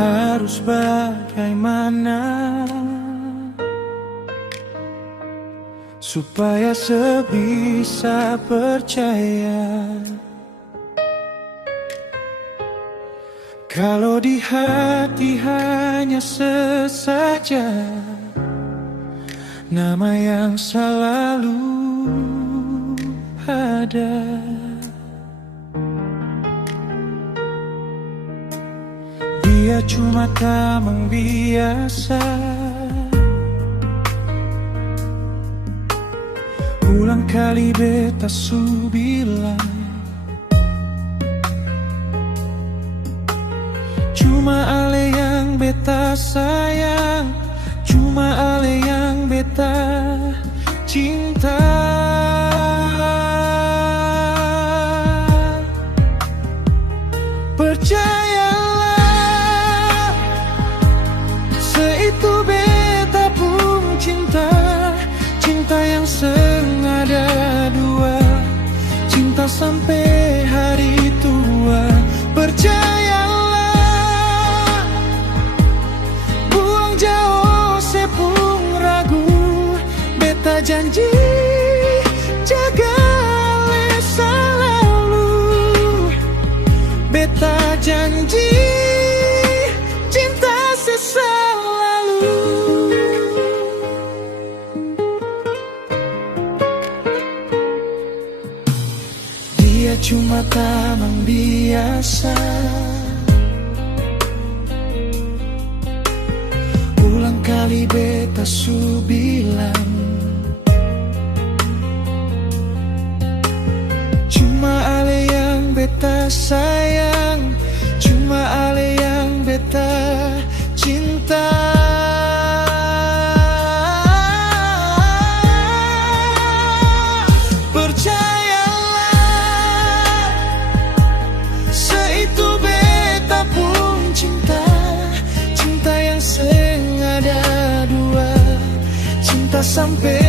Harus bagaimana supaya sebisa percaya kalau di hati hanya sesaja nama yang selalu ada. Dia cuma tameng biasa, ulang kali beta su bilang, cuma ale yang beta sayang, cuma ale yang beta cinta. Percayalah, seitu beta pun cinta, cinta yang sengaja dua, cinta sampai hari tua. Percayalah, buang jauh sepung ragu, beta janji jaga le selalu, beta janji cinta selalu. Dia cuma tamang biasa, ulang kali beta su bilang, cuma ale yang beta sayang, cuma ale yang beta cinta. Percayalah, seitu beta pun cinta, cinta yang sengaja dua, cinta sampai